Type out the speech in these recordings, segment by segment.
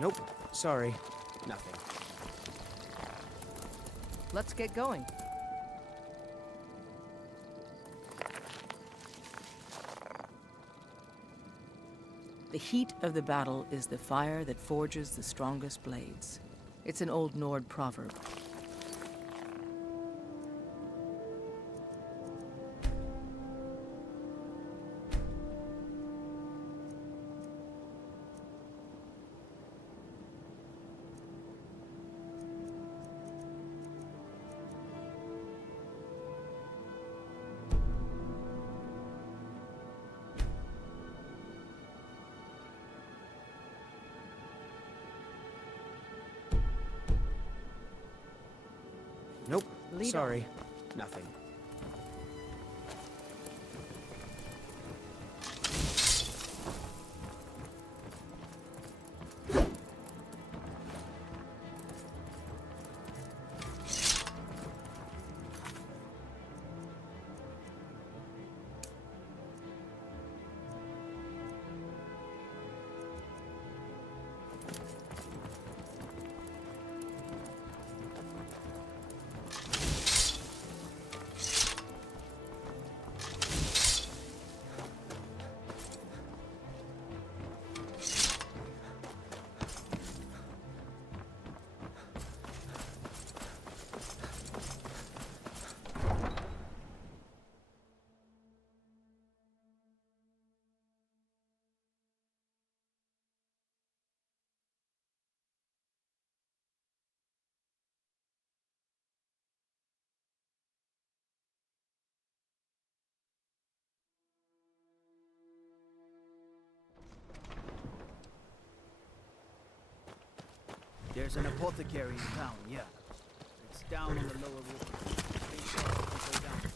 Nope. Sorry. Nothing. Let's get going. The heat of the battle is the fire that forges the strongest blades. It's an old Nord proverb. Nope. Lead Sorry. Nothing. There's an apothecary in town, yeah. It's down on the lower river. Stay sharp and go down.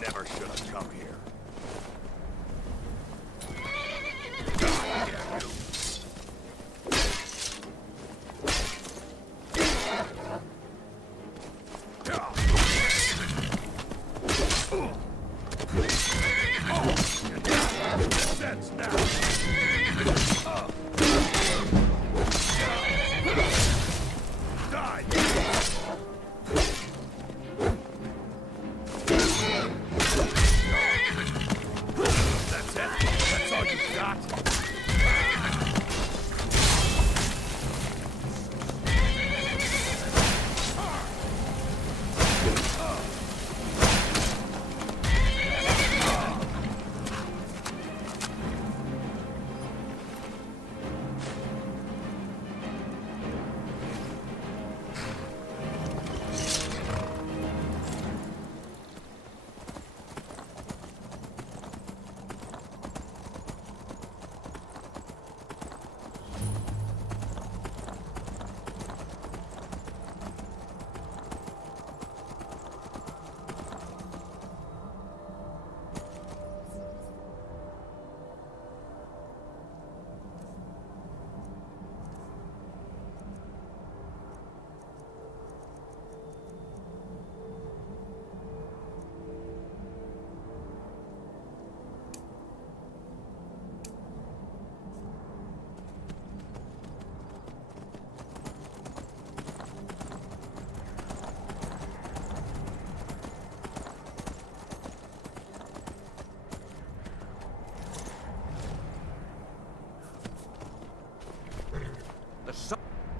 Never should have come here. sense now! Die! That's it? That's all you got?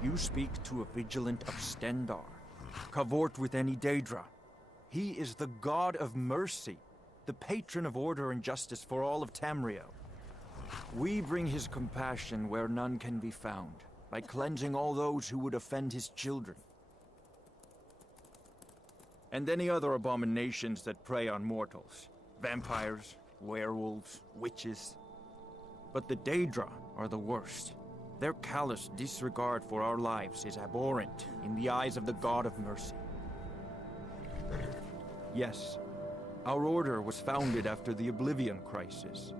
You speak to a vigilant of Stendar. Cavort with any Daedra. He is the god of mercy, the patron of order and justice for all of Tamriel. We bring his compassion where none can be found, by cleansing all those who would offend his children. And any other abominations that prey on mortals. Vampires, werewolves, witches. But the Daedra are the worst. Their callous disregard for our lives is abhorrent in the eyes of the God of Mercy. Yes, our order was founded after the Oblivion Crisis.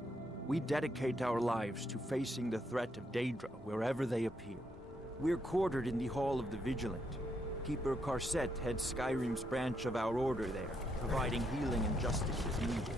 We dedicate our lives to facing the threat of Daedra wherever they appear. We're quartered in the Hall of the Vigilant. Keeper Karset heads Skyrim's branch of our order there, providing healing and justice as needed.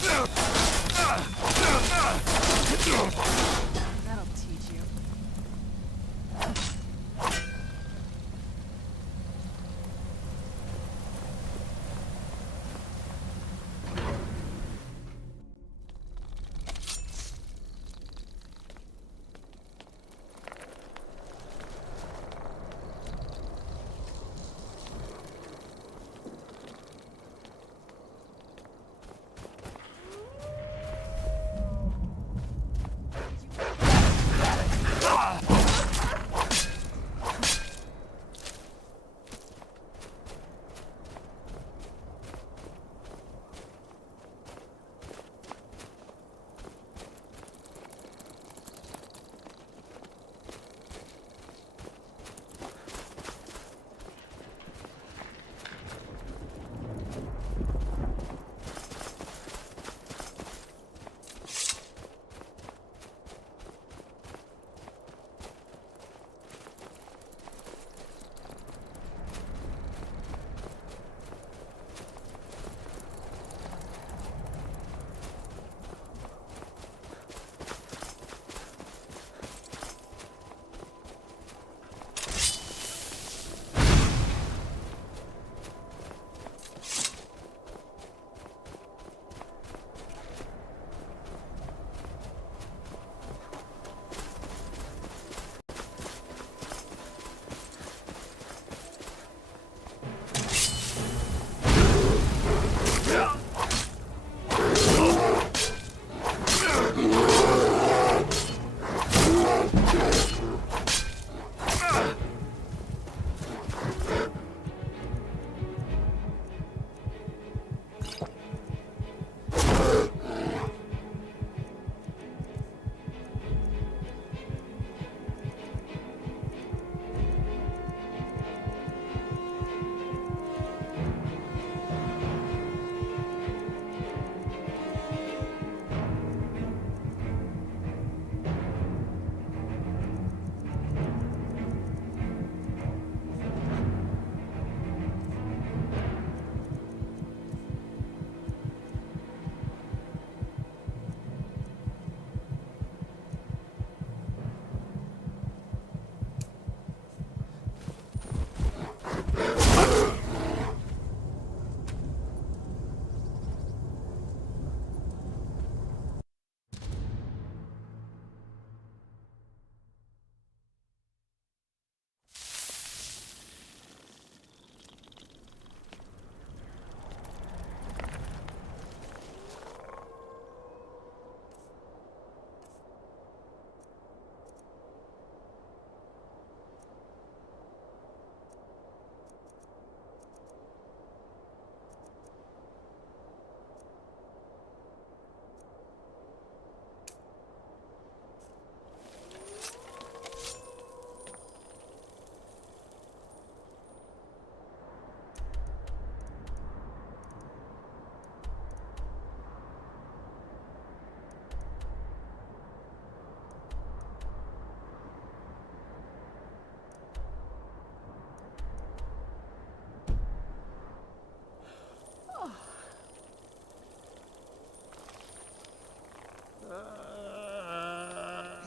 That'll teach you.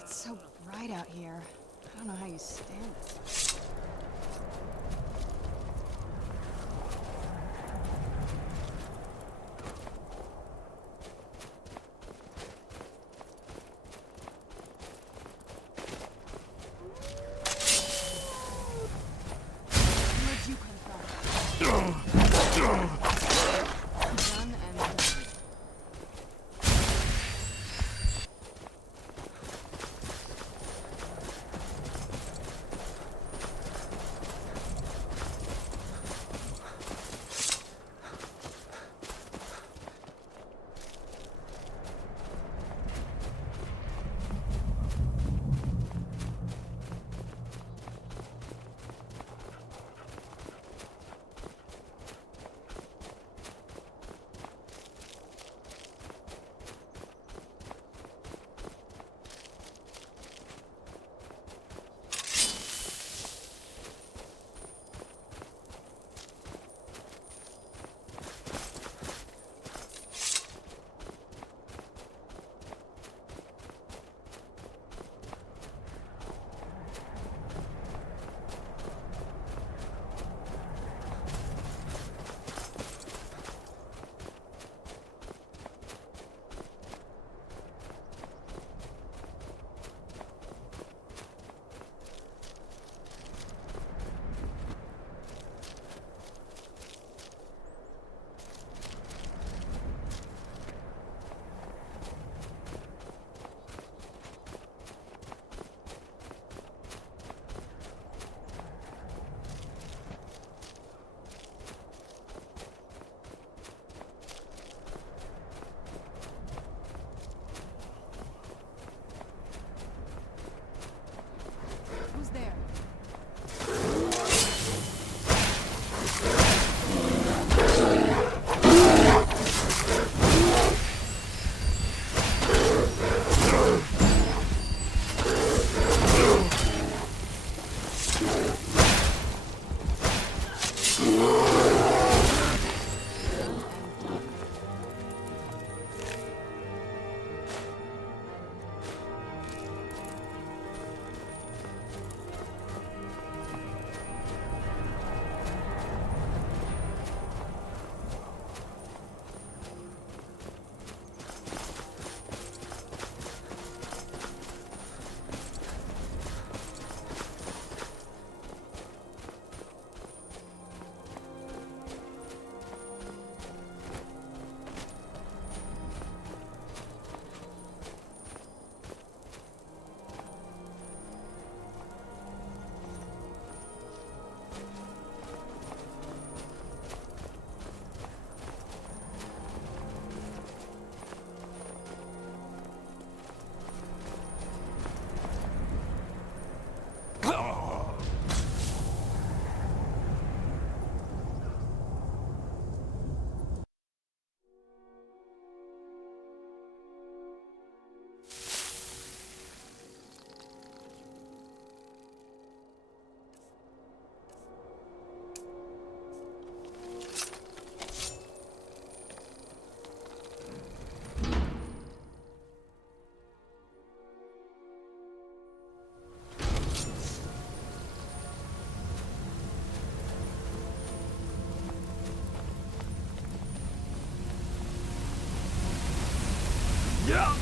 It's so bright out here. I don't know how you stand it. Where'd you come from? Done and done. Yeah!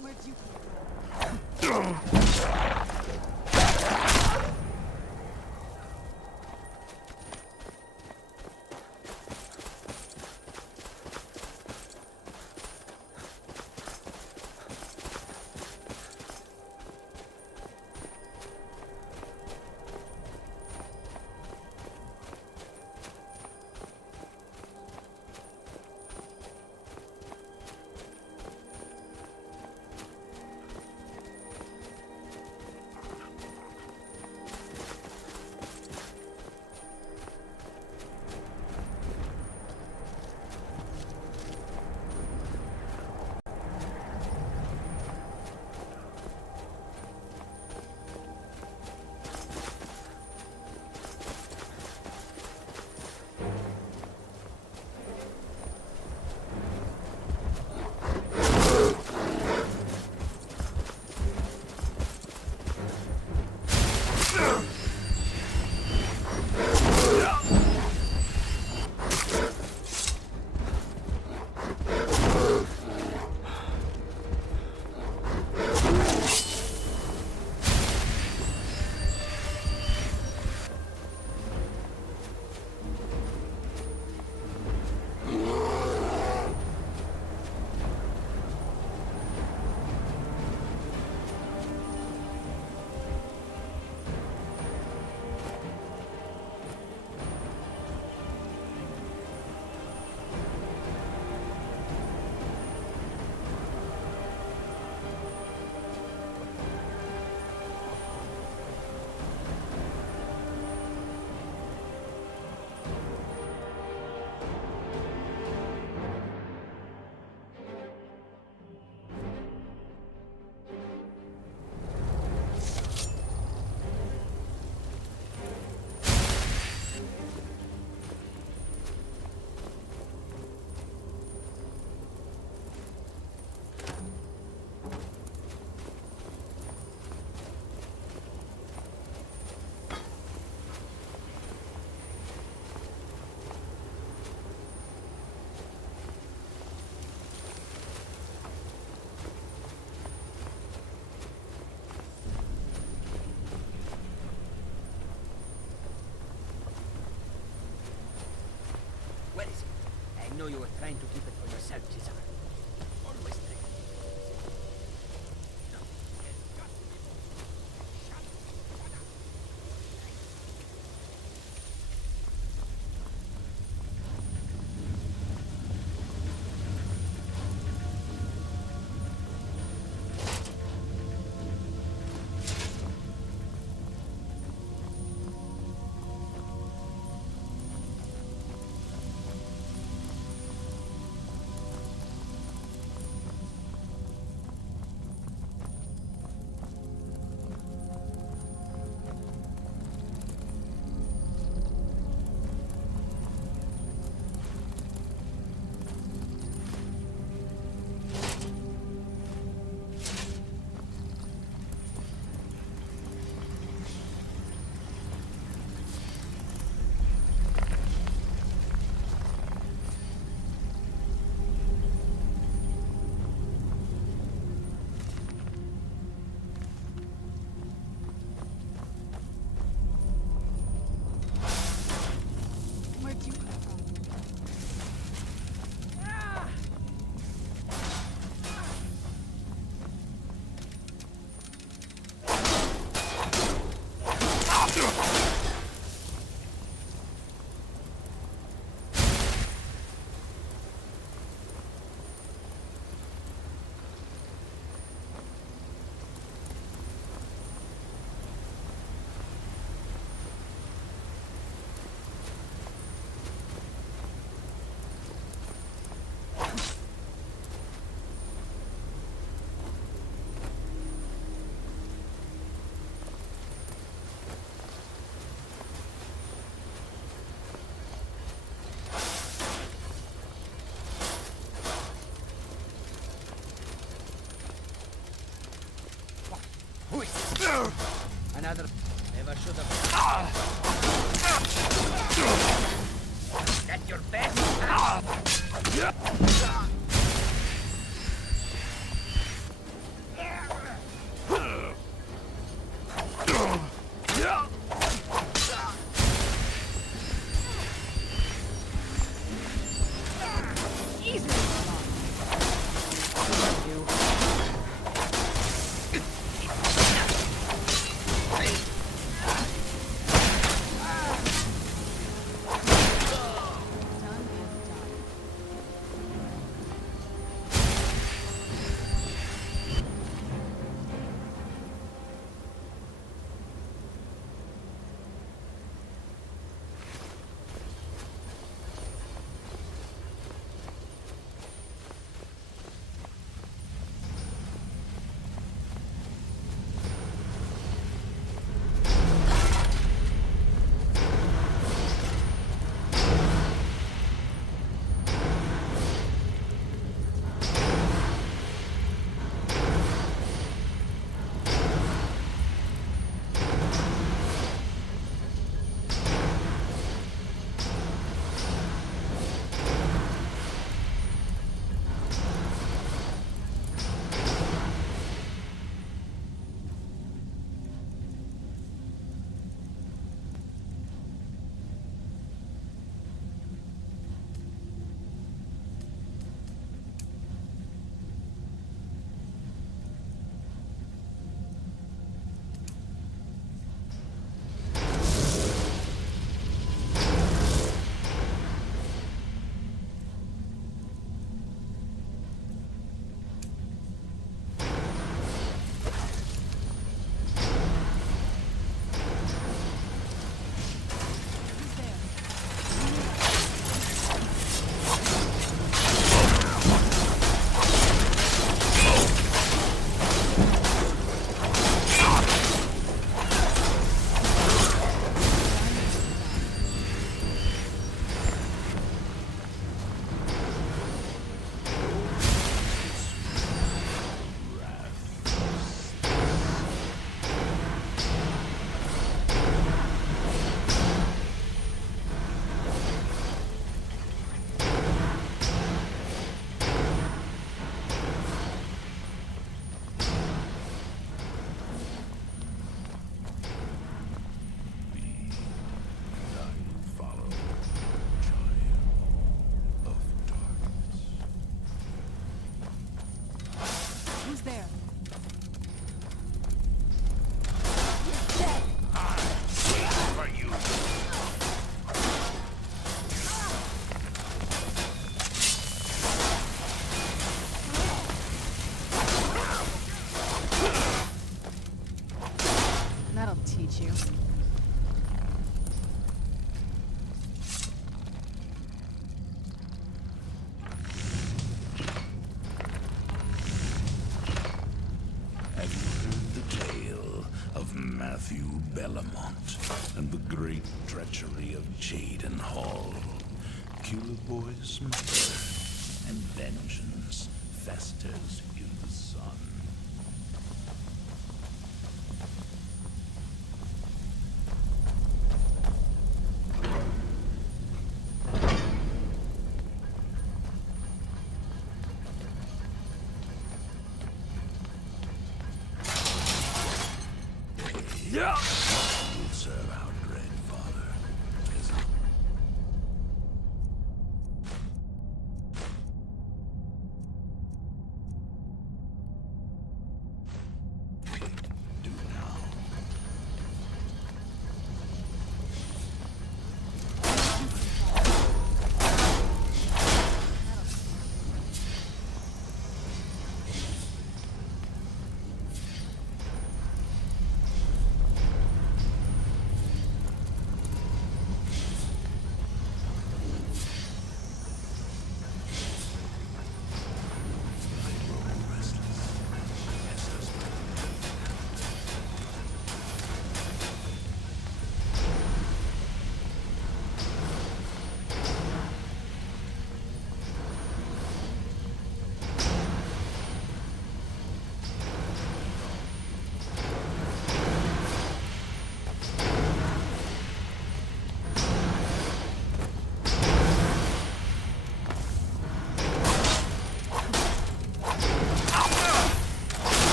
Where'd you Another never should have. That your best? And the great treachery of Jaden Hall. Boy's mother, and vengeance festers in the sun. Yeah! Will serve our dread father as do now.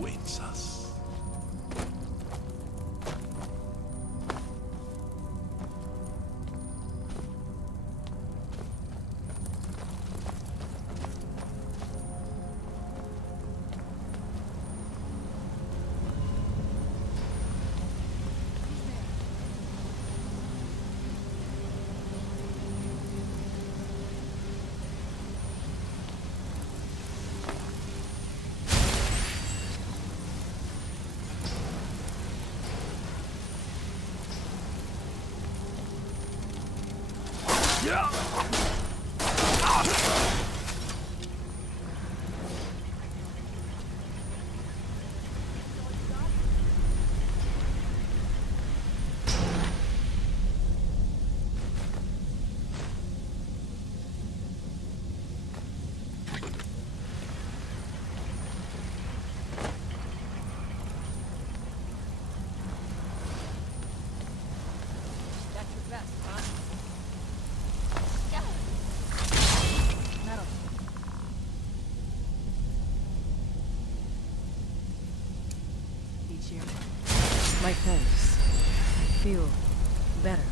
awaits us. That's your best, huh? Metal. Each year. My thanks. I feel better.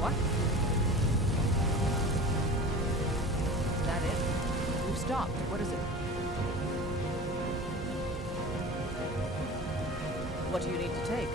What? Is that it? We've stopped. What is it? What do you need to take?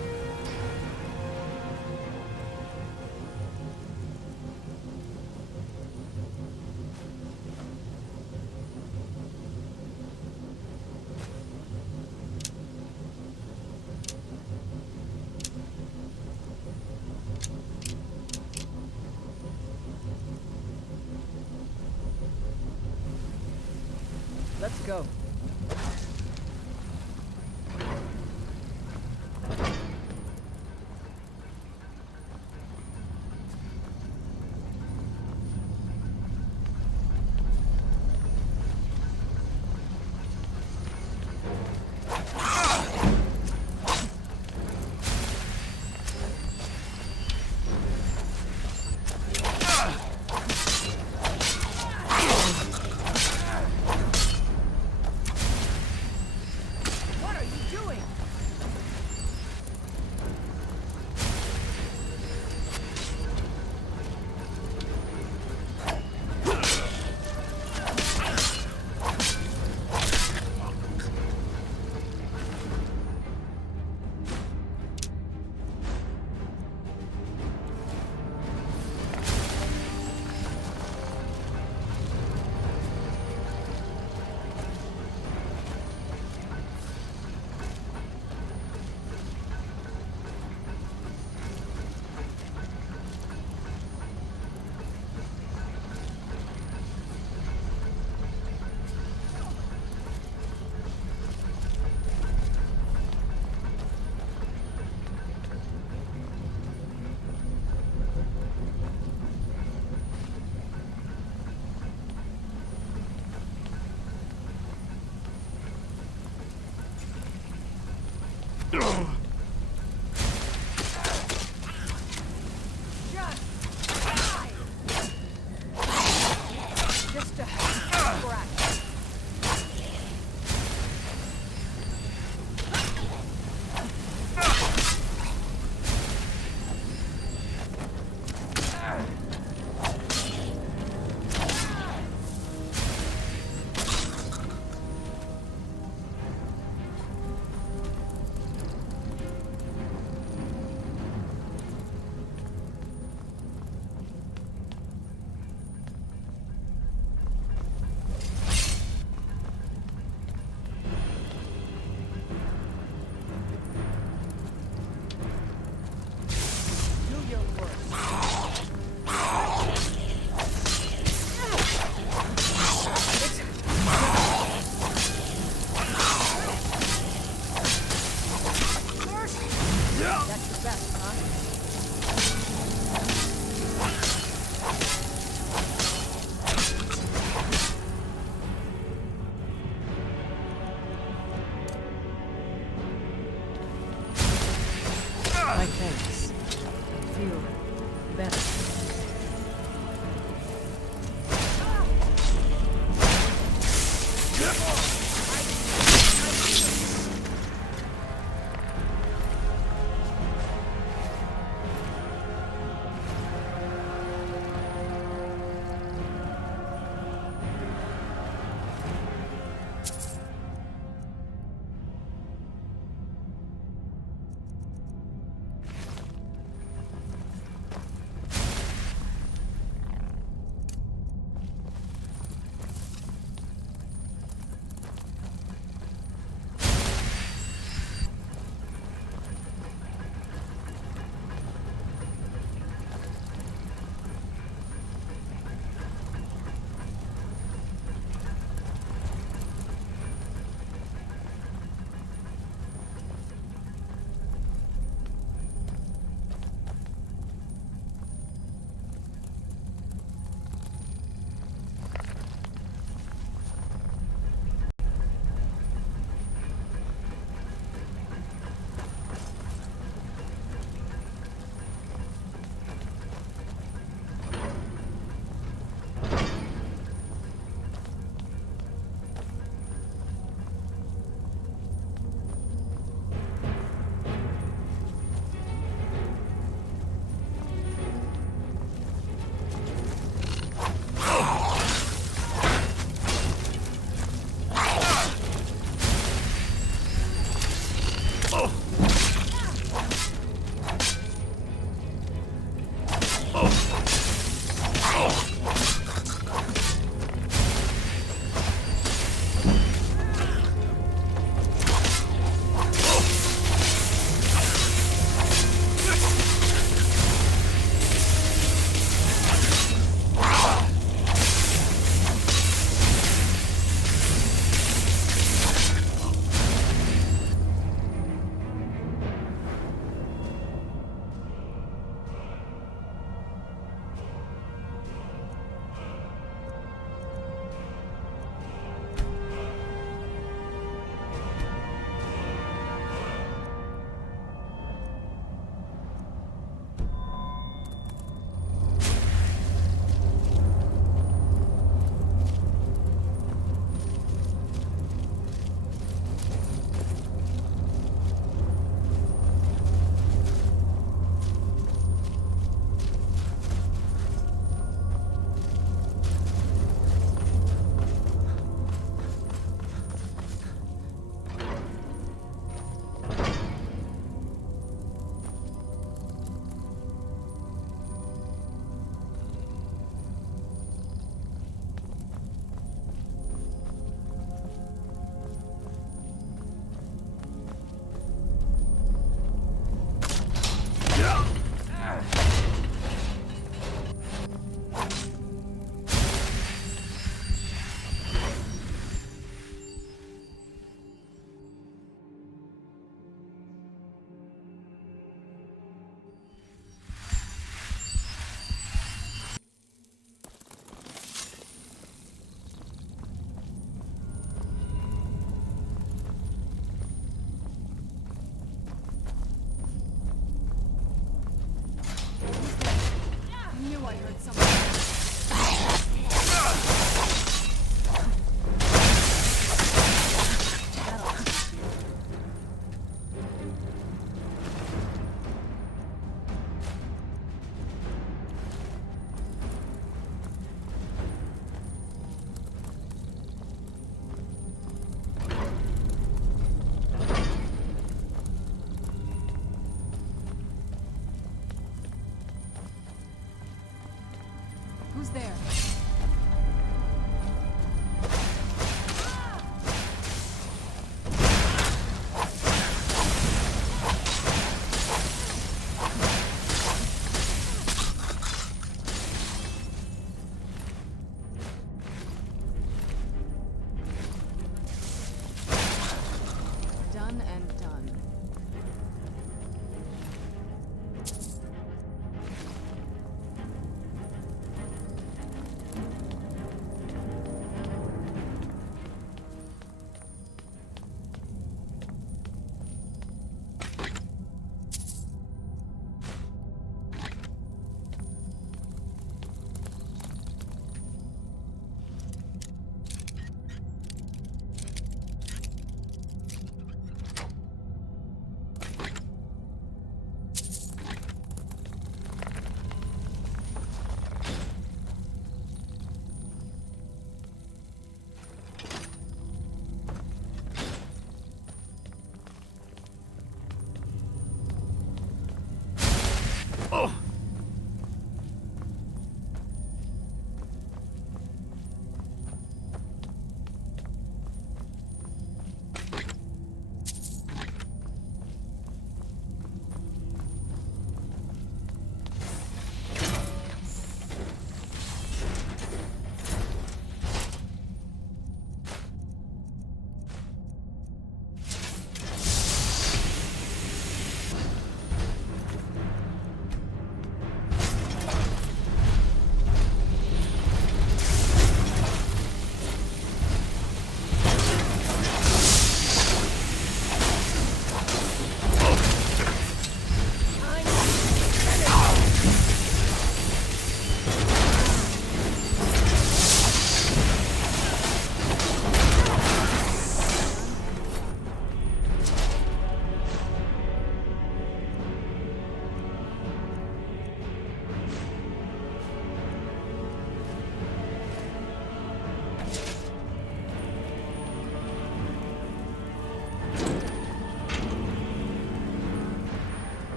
Let's go. Just a scratch.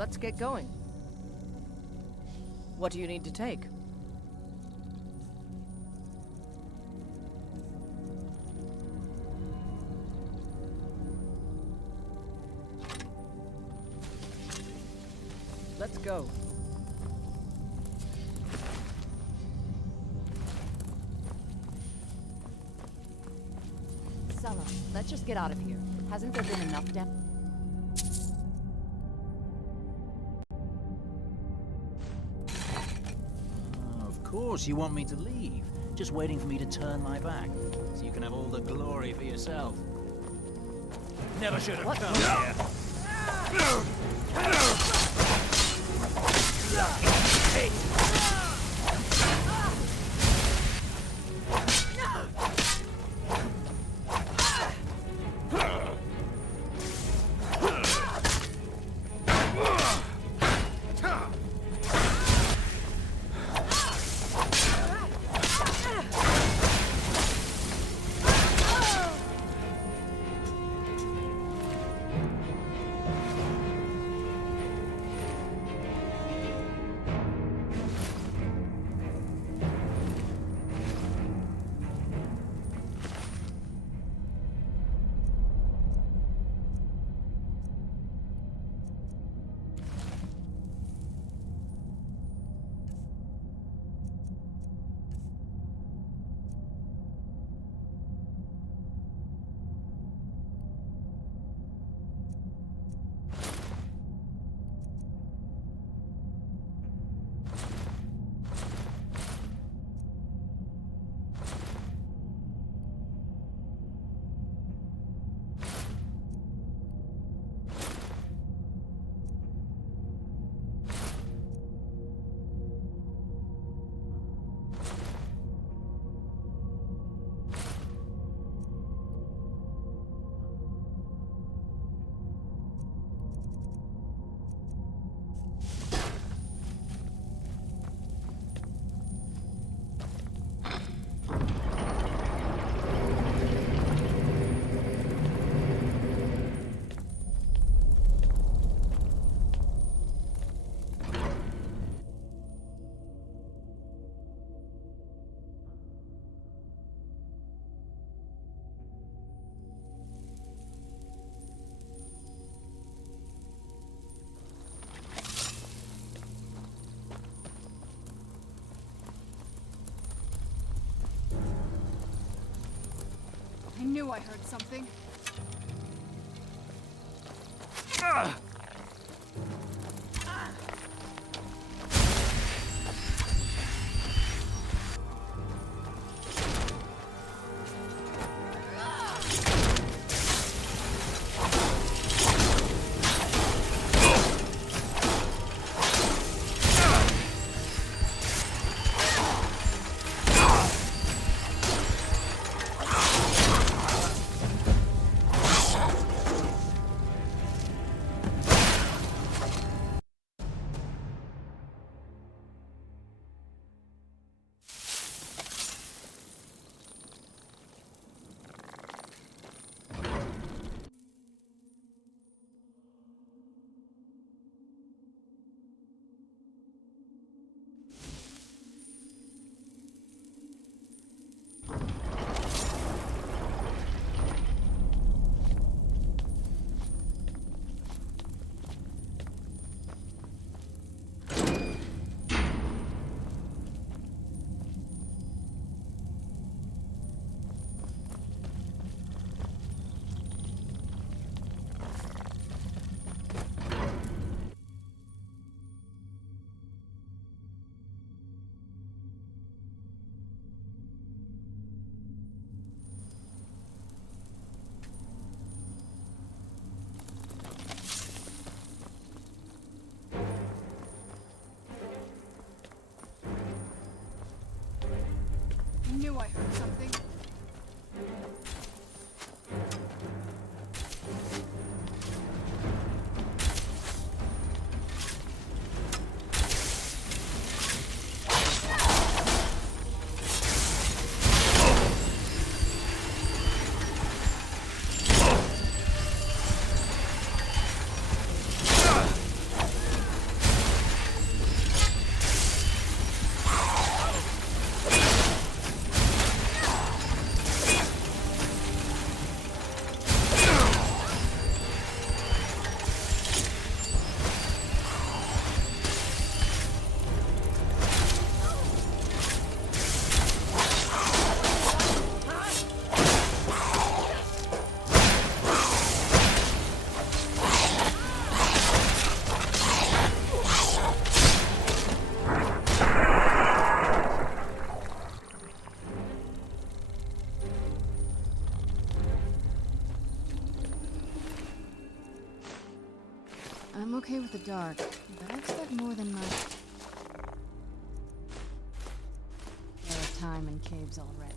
Let's get going. What do you need to take? Let's go. Sella, let's just get out of here. Hasn't there been enough death? Of course you want me to leave. Just waiting for me to turn my back, so you can have all the glory for yourself. Never should have come here. I knew I heard something. I knew I heard something. I'm okay with the dark, but I expect more than my... There are time in caves already.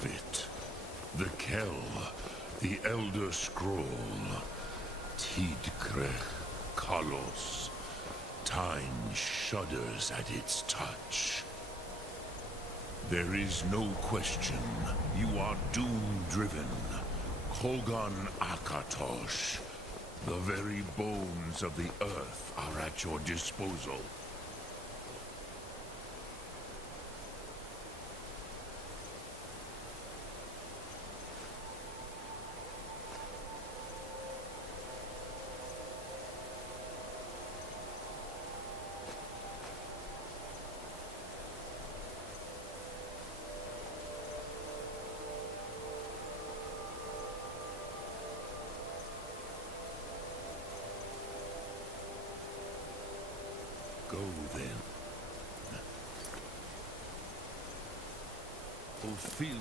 of it. The Kell, the Elder Scroll. Tidkrech Kalos. Time shudders at its touch. There is no question. You are doom-driven. Kogan Akatosh. The very bones of the earth are at your disposal. Go then. Fulfill.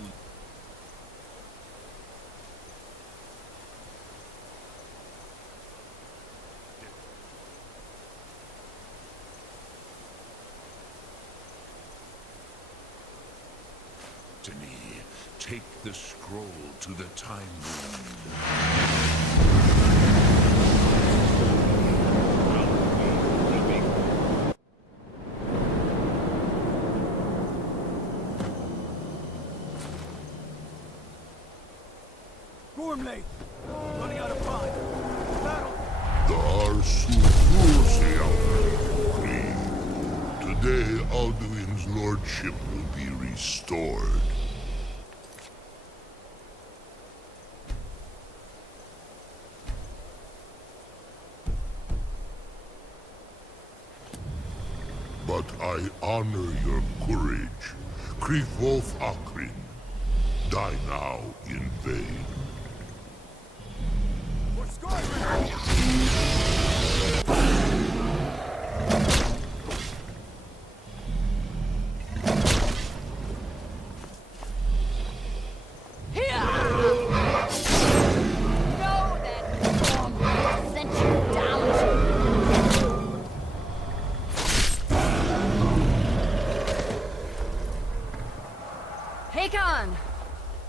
Destiny. Take the scroll to the time room. Gormley! Running out of time. Battle! Today, Alduin's lordship will be restored. But I honor your courage. Krifwolf Akrin. Die now in vain. For Skyrim!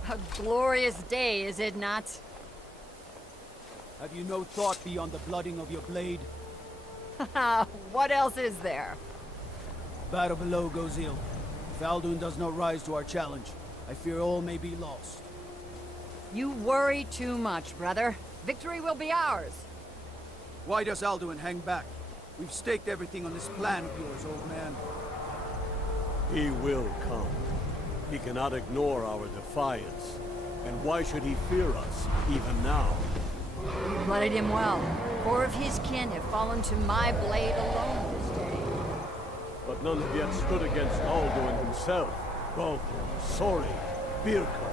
A glorious day, is it not? Have you no thought beyond the blooding of your blade? What else is there? Battle below goes ill. If Alduin does not rise to our challenge, I fear all may be lost. You worry too much, brother. Victory will be ours. Why does Alduin hang back? We've staked everything on this plan of yours, old man. He will come. He cannot ignore our defiance. And why should he fear us, even now? You blooded him well. 4 of his kin have fallen to my blade alone this day. But none have yet stood against Alduin himself. Baldur, Sori, Birka.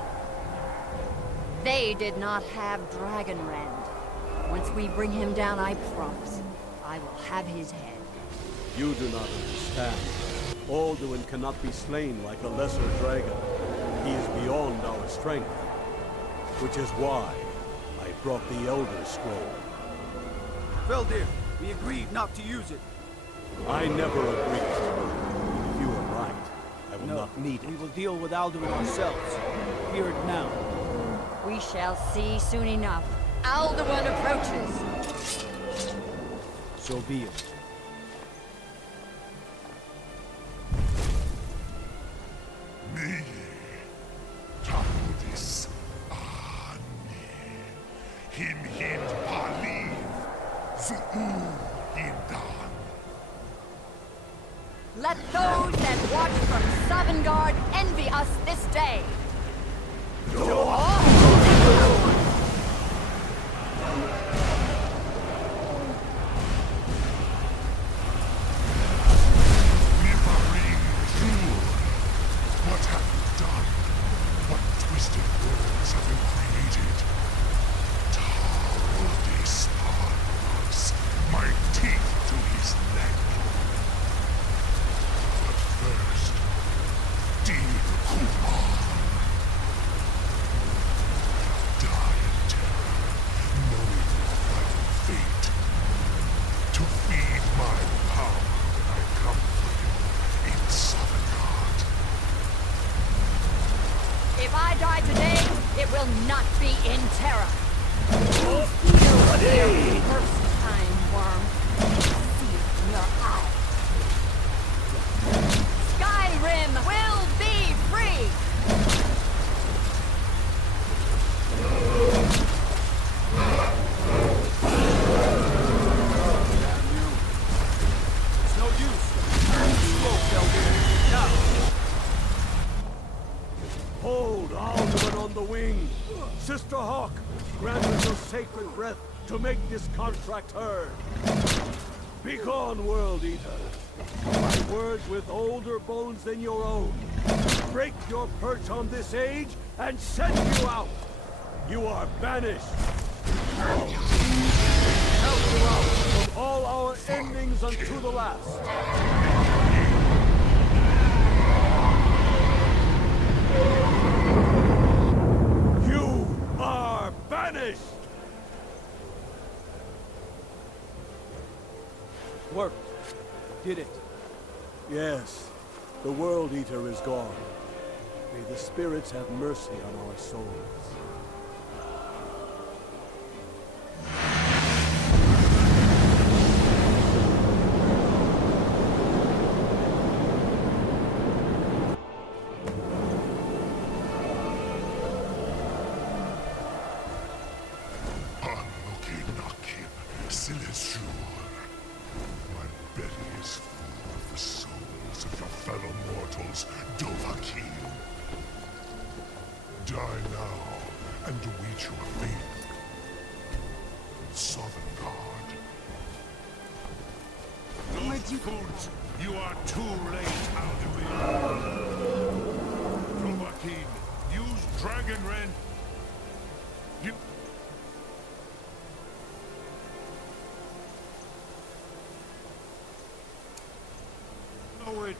They did not have Dragonrend. Once we bring him down, I promise, I will have his head. You do not understand. Alduin cannot be slain like a lesser dragon. He is beyond our strength. Which is why I brought the Elder Scroll. Veldir, we agreed not to use it. I never agreed. If you are right, I will not need it. We will deal with Alduin ourselves. Hear it now. We shall see soon enough. Alduin approaches. So be it. Me, Tapudis, Him hind Paliv, Zuu hindan. Let those that watch from Sovngarde envy us this day. Nivarim Jur, what have you done? What twisted worlds have been created? Tarudis Parvus, my teeth to his neck. But first, Dir Kumar. Die in terror, knowing will not be in terror. You feel your first time, worm. See it in your eye. Skyrim will be free! It's no use. Smoke, Elder. Now. Hold, Alderman on the wing. Sister Hawk, grant us your sacred breath to make this contract heard. Begone, World Eater. My words with older bones than your own. Break your perch on this age and send you out. You are banished. Help you out from all our endings unto the last. You are banished! Worked. Did it. Yes, the World Eater is gone. May the spirits have mercy on our souls. My belly is full of the souls of your fellow mortals, Dovahkiin. Die now and await your fate. Southern God. Fools, you are too late, Alduin. Dovahkiin, use Dragonrend. You... know it.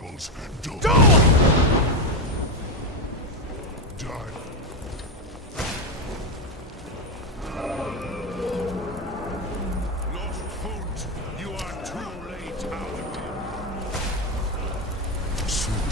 mortals don't die. Lost foot, you are too late, Alftand. Soon.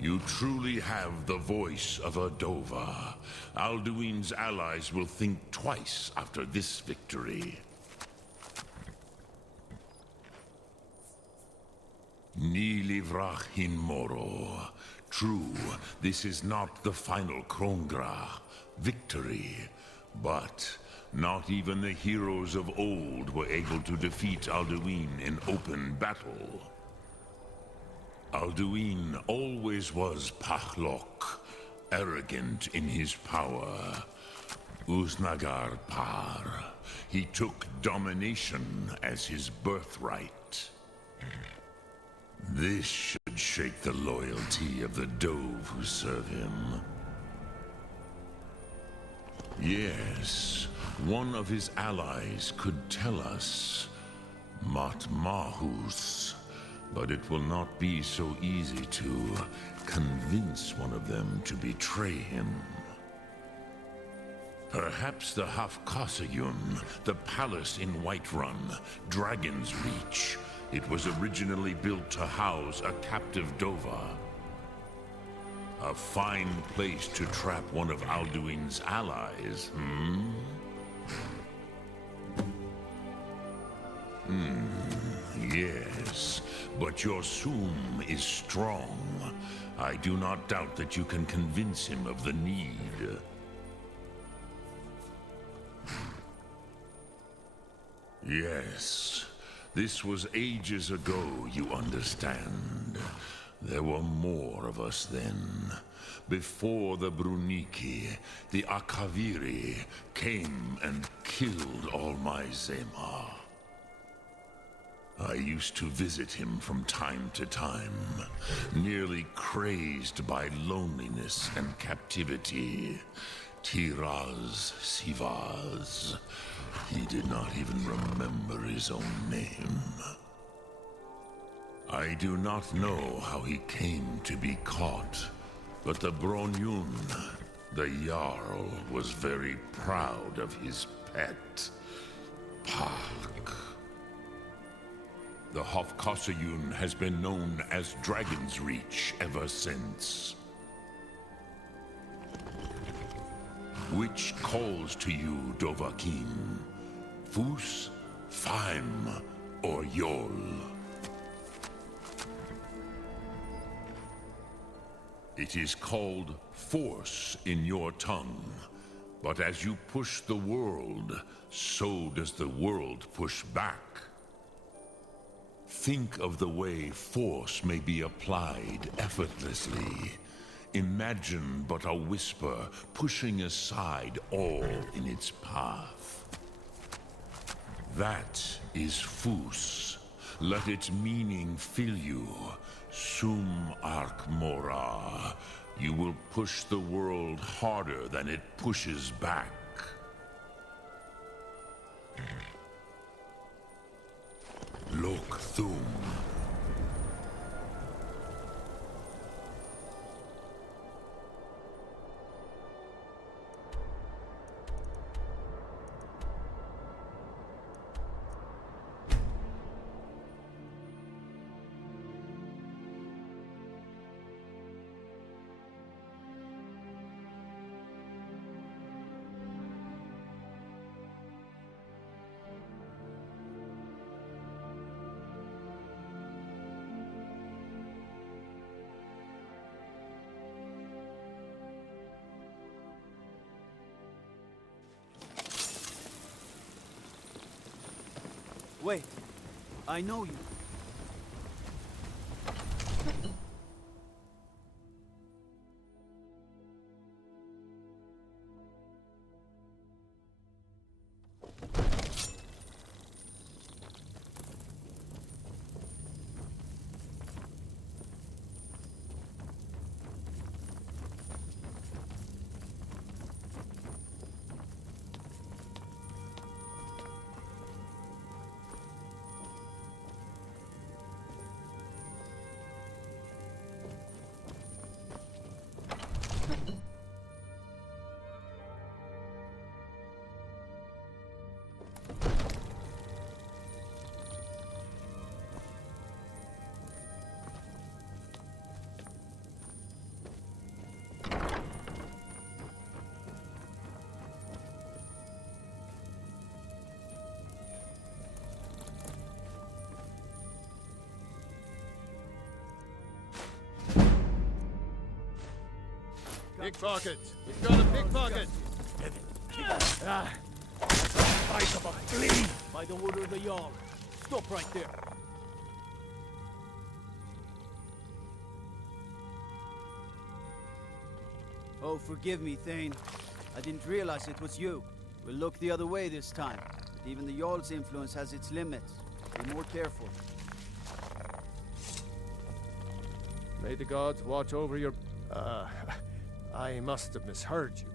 You truly have the voice of a Dova. Alduin's allies will think twice after this victory. Ni livrach hin moro. True, this is not the final Krongrach victory, but not even the heroes of old were able to defeat Alduin in open battle. Alduin always was Pachlok, arrogant in his power. Uznagar Par. He took domination as his birthright. This should shake the loyalty of the Dove who serve him. Yes, one of his allies could tell us. Matmahus. But it will not be so easy to convince one of them to betray him. Perhaps the Hafkasayun, the palace in Whiterun, Dragon's Reach. It was originally built to house a captive Dova. A fine place to trap one of Alduin's allies, Yes, but your Sum is strong. I do not doubt that you can convince him of the need. Yes, this was ages ago, you understand. There were more of us then. Before the Bruniki, the Akaviri came and killed all my Zema. I used to visit him from time to time, nearly crazed by loneliness and captivity. Tiraz Sivaz. He did not even remember his own name. I do not know how he came to be caught, but the Bronyun, the Jarl, was very proud of his pet, Pak. The Hofkasayun has been known as Dragon's Reach ever since. Which calls to you, Dovahkiin? Fus, Faim or Yol. It is called force in your tongue, but as you push the world, so does the world push back. Think of the way force may be applied effortlessly. Imagine but a whisper pushing aside all in its path. That is Fus. Let its meaning fill you. Sum Arc Mora. You will push the world harder than it pushes back. Lok Thum. Wait, I know you. Pickpocket! We've got a pickpocket! Ah! Fight of a flea! By the order of the Jarl. Stop right there. Oh, forgive me, Thane. I didn't realize it was you. We'll look the other way this time. But even the Jarl's influence has its limits. Be more careful. May the gods watch over your... I must have misheard you.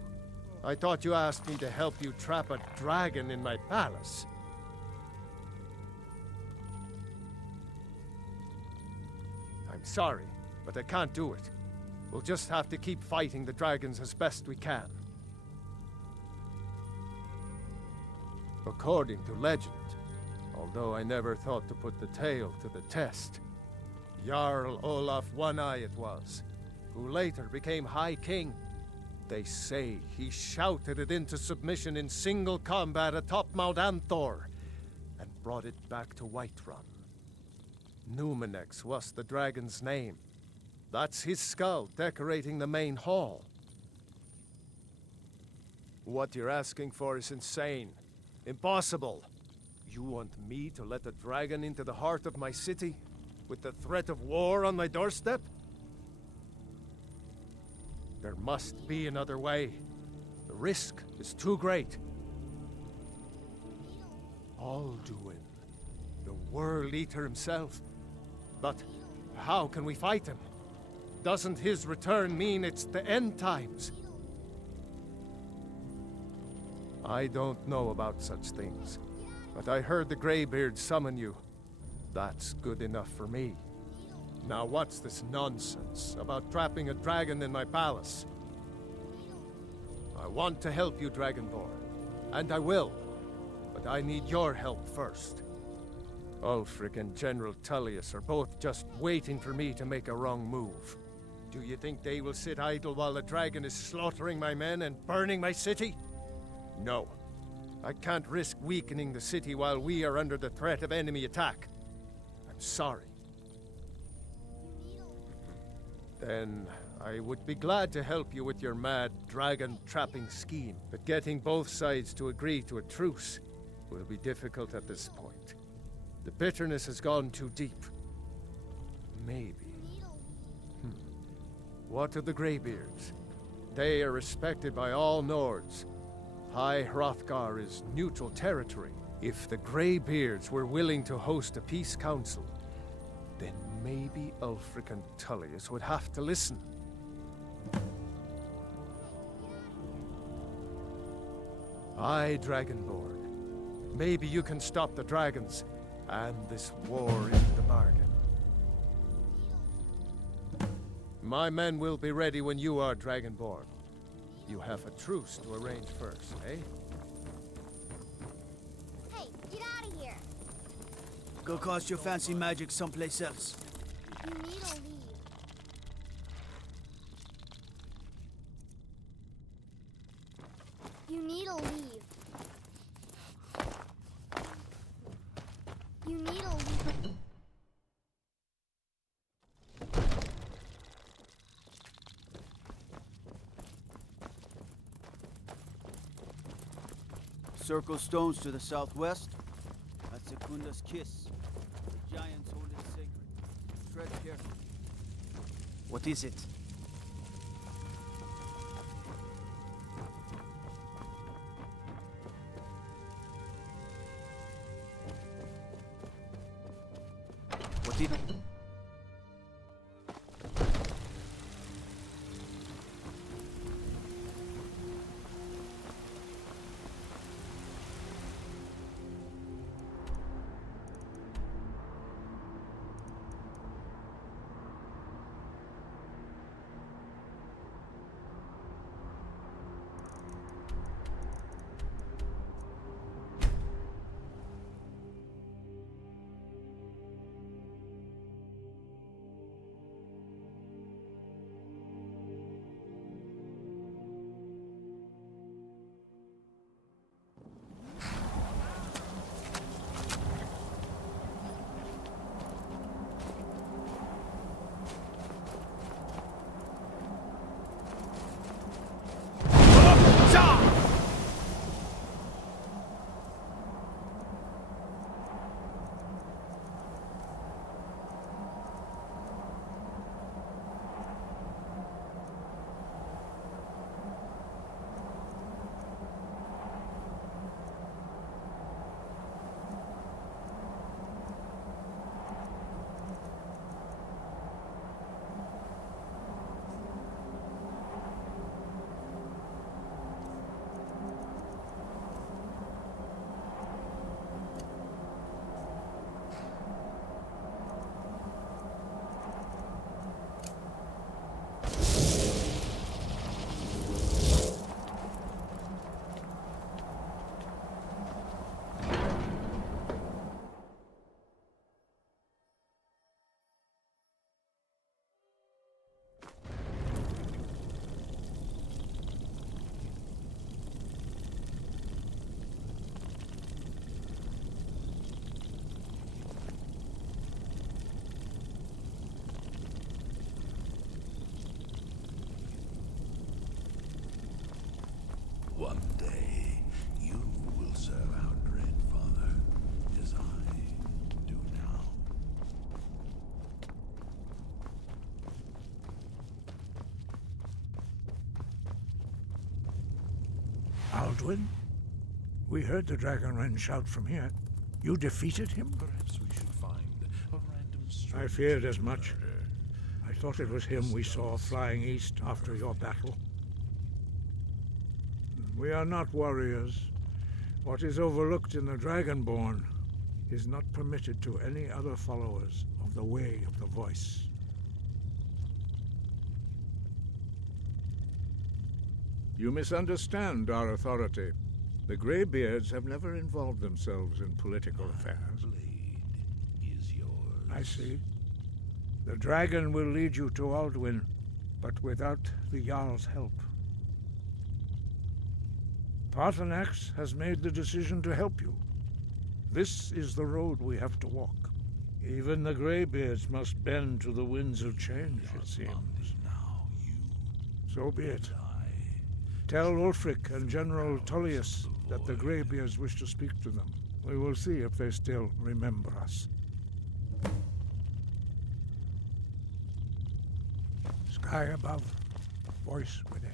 I thought you asked me to help you trap a dragon in my palace. I'm sorry, but I can't do it. We'll just have to keep fighting the dragons as best we can. According to legend, although I never thought to put the tale to the test, Jarl Olaf One-Eye it was, who later became High King. They say he shouted it into submission in single combat atop Mount Anthor, and brought it back to Whiterun. Numenex was the dragon's name. That's his skull decorating the main hall. What you're asking for is insane. Impossible. You want me to let a dragon into the heart of my city, with the threat of war on my doorstep? There must be another way. The risk is too great. Alduin, the World Eater himself. But how can we fight him? Doesn't his return mean it's the end times? I don't know about such things, but I heard the Greybeard summon you. That's good enough for me. Now what's this nonsense about trapping a dragon in my palace? I want to help you, Dragonborn, and I will, but I need your help first. Ulfric and General Tullius are both just waiting for me to make a wrong move. Do you think they will sit idle while the dragon is slaughtering my men and burning my city? No. I can't risk weakening the city while we are under the threat of enemy attack. I'm sorry. Then I would be glad to help you with your mad dragon-trapping scheme, but getting both sides to agree to a truce will be difficult at this point. The bitterness has gone too deep. Maybe. What of the Greybeards? They are respected by all Nords. High Hrothgar is neutral territory. If the Greybeards were willing to host a peace council, then maybe Ulfric and Tullius would have to listen. Aye, Dragonborn. Maybe you can stop the dragons, and this war in the bargain. My men will be ready when you are, Dragonborn. You have a truce to arrange first, eh? Hey, get out of here! Go cast your fancy magic someplace else. You need to leave. You need to leave. You need to leave. Circle stones to the southwest. That's Sekunda's kiss. The giants hold it sacred. Tread carefully. What is it? What is it? One day, you will serve our dread father, as I do now. Alduin? We heard the Dragonrend shout from here. You defeated him? Perhaps we should find a random stranger. I feared as much. I thought it was him we saw flying east after your battle. We are not warriors. What is overlooked in the Dragonborn is not permitted to any other followers of the Way of the Voice. You misunderstand our authority. The Greybeards have never involved themselves in political affairs. Blade is yours. I see. The dragon will lead you to Alduin, but without the Jarl's help. Paarthurnax has made the decision to help you. This is the road we have to walk. Even the Greybeards must bend to the winds of change, it seems. So be it. Tell Ulfric and General Tullius that the Greybeards wish to speak to them. We will see if they still remember us. Sky above, voice within.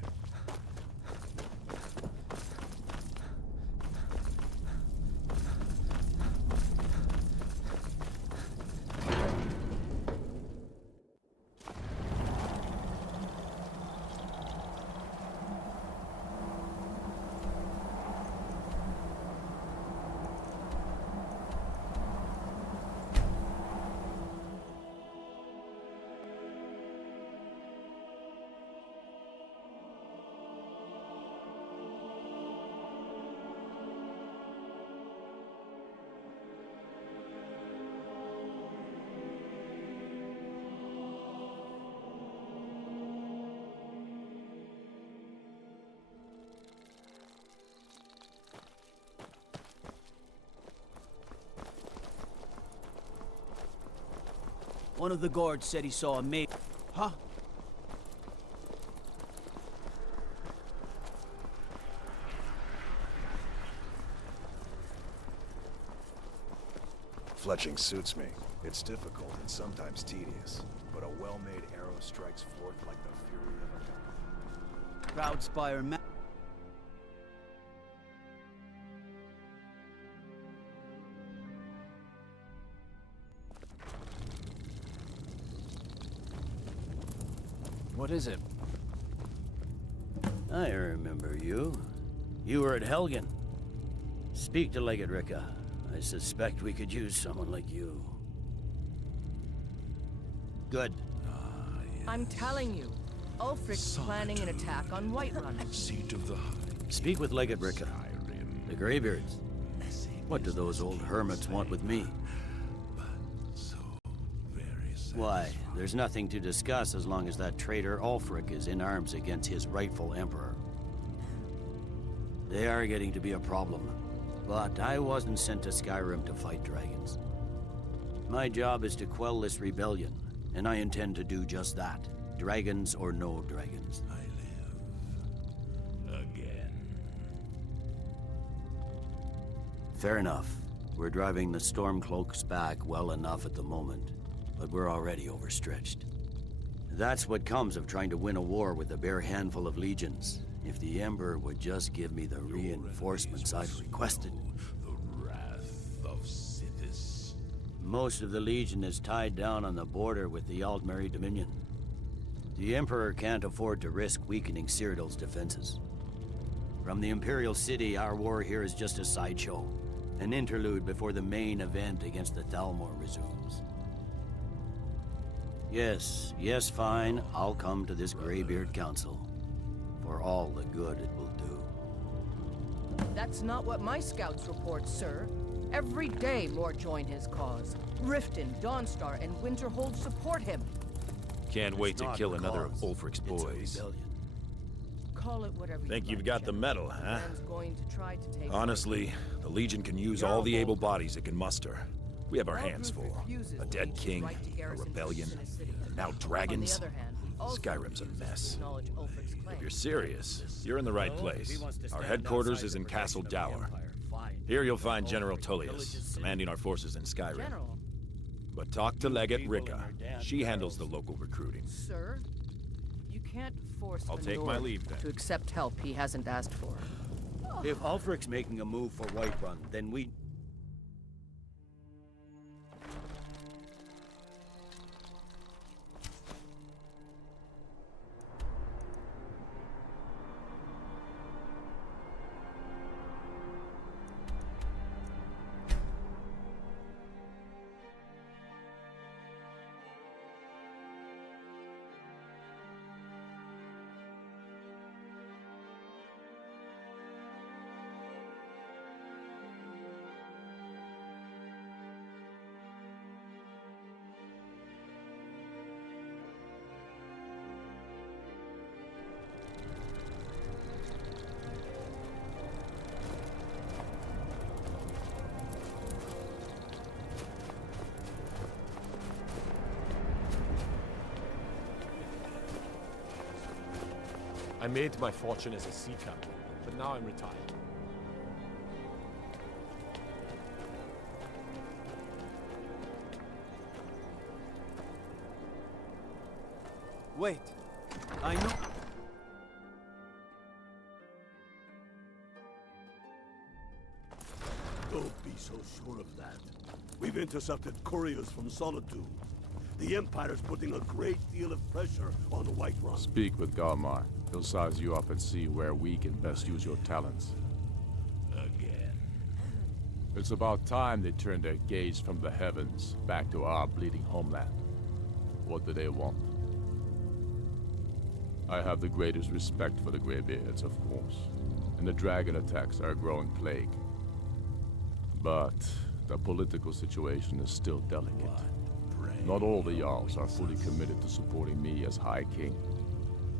One of the guards said he saw a maid. Huh? Fletching suits me. It's difficult and sometimes tedious, but a well-made arrow strikes forth like the fury of a god. Proudspire man. What is it? I remember you. You were at Helgen. Speak to Legate Ricka. I suspect we could use someone like you. Good. I'm telling you, Ulfric's planning an attack on Whiterun. Seat of the High. Speak with Legate Ricka. The Greybeards. What do those old hermits want with me? Why, there's nothing to discuss as long as that traitor Ulfric is in arms against his rightful emperor. They are getting to be a problem, but I wasn't sent to Skyrim to fight dragons. My job is to quell this rebellion, and I intend to do just that. Dragons or no dragons. I live again. Fair enough. We're driving the Stormcloaks back well enough at the moment, but we're already overstretched. That's what comes of trying to win a war with a bare handful of legions. If the Emperor would just give me the reinforcements I've requested. The wrath of Sithis. Most of the Legion is tied down on the border with the Altmeri Dominion. The Emperor can't afford to risk weakening Cyrodiil's defenses. From the Imperial City, our war here is just a sideshow. An interlude before the main event against the Thalmor resumes. Yes, fine. I'll come to this Greybeard Council. For all the good it will do. That's not what my scouts report, sir. Every day more join his cause. Riften, Dawnstar, and Winterhold support him. Can't wait to kill another of Ulfric's boys. Call it whatever you Think you've like, got the General. medal, huh? Man's going to try to take Honestly, the Legion can use all the able bodies it can muster. We have our hands full. A dead king, a rebellion, and now dragons. Skyrim's a mess. If you're serious, you're in the right place. Our headquarters is in Castle Dour. Here you'll find General Tullius, commanding our forces in Skyrim. But talk to Legate Ricka. She handles the local recruiting. Sir, you can't force I'll a take my Nord leave then. to accept help he hasn't asked for. If Ulfric's making a move for Whiterun, then we... I made my fortune as a sea captain, but now I'm retired. Wait. I know... Don't be so sure of that. We've intercepted couriers from Solitude. The Empire's putting a great deal of pressure on Whiterun. Speak with Galmar. He'll size you up and see where we can best use your talents. Again. It's about time they turned their gaze from the heavens back to our bleeding homeland. What do they want? I have the greatest respect for the Greybeards, of course, and the dragon attacks are a growing plague. But the political situation is still delicate. Not all the Jarls are fully committed to supporting me as High King.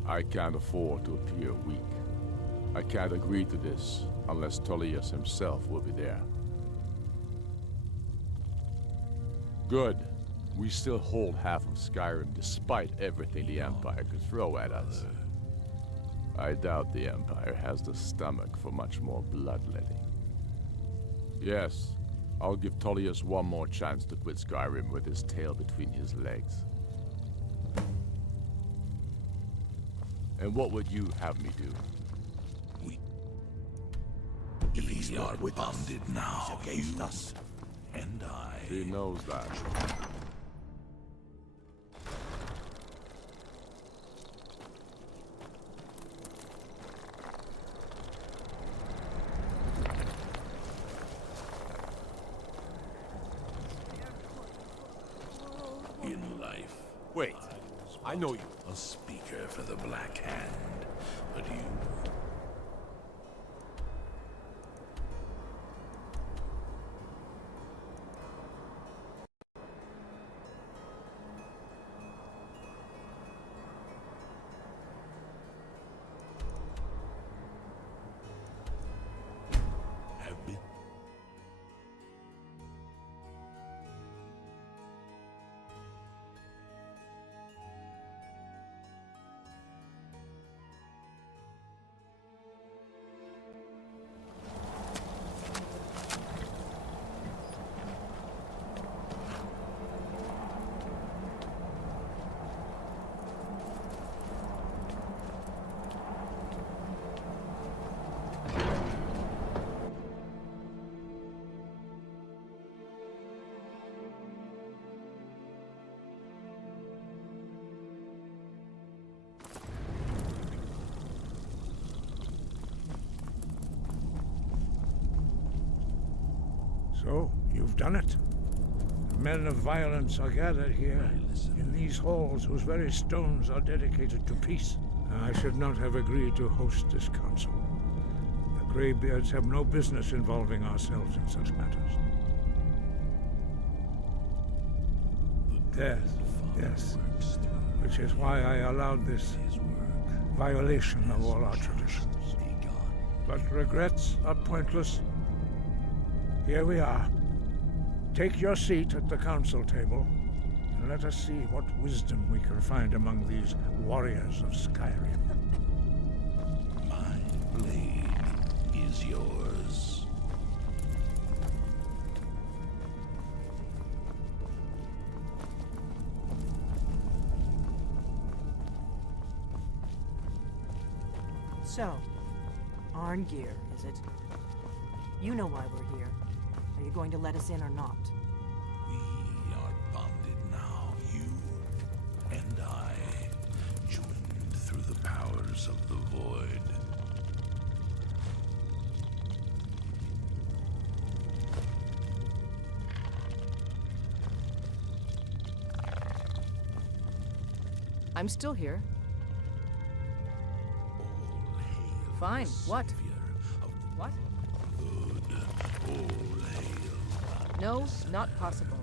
I can't afford to appear weak. I can't agree to this unless Tullius himself will be there. Good. We still hold half of Skyrim despite everything the Empire could throw at us. I doubt the Empire has the stomach for much more bloodletting. Yes, I'll give Tullius one more chance to quit Skyrim with his tail between his legs. And what would you have me do? If he's not with us, now, he's against us. And I... He knows that. In life... Wait, I know you. A speaker for the Black Hand, but you... have been... So, you've done it. Men of violence are gathered here, in these halls whose very stones are dedicated to peace. I should not have agreed to host this council. The Greybeards have no business involving ourselves in such matters. Yes. Which is why I allowed this violation of all our traditions. But regrets are pointless. Here we are. Take your seat at the council table, and let us see what wisdom we can find among these warriors of Skyrim. My blade is yours. So, Arngeir, is it? You know why we're here. Are you going to let us in or not? We are bonded now, you and I, joined through the powers of the Void. I'm still here. Fine. What? What? No, not possible.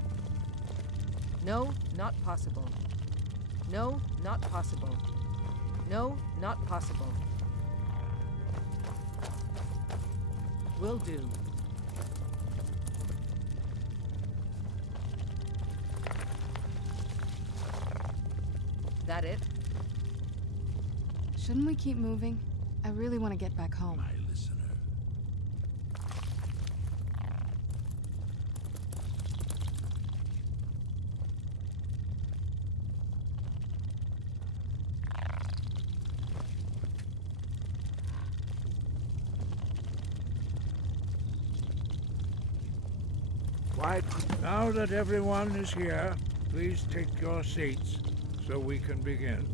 No, not possible. No, not possible. No, not possible. Will do. That it? Shouldn't we keep moving? I really want to get back home. My listener. Right, now that everyone is here, please take your seats so we can begin.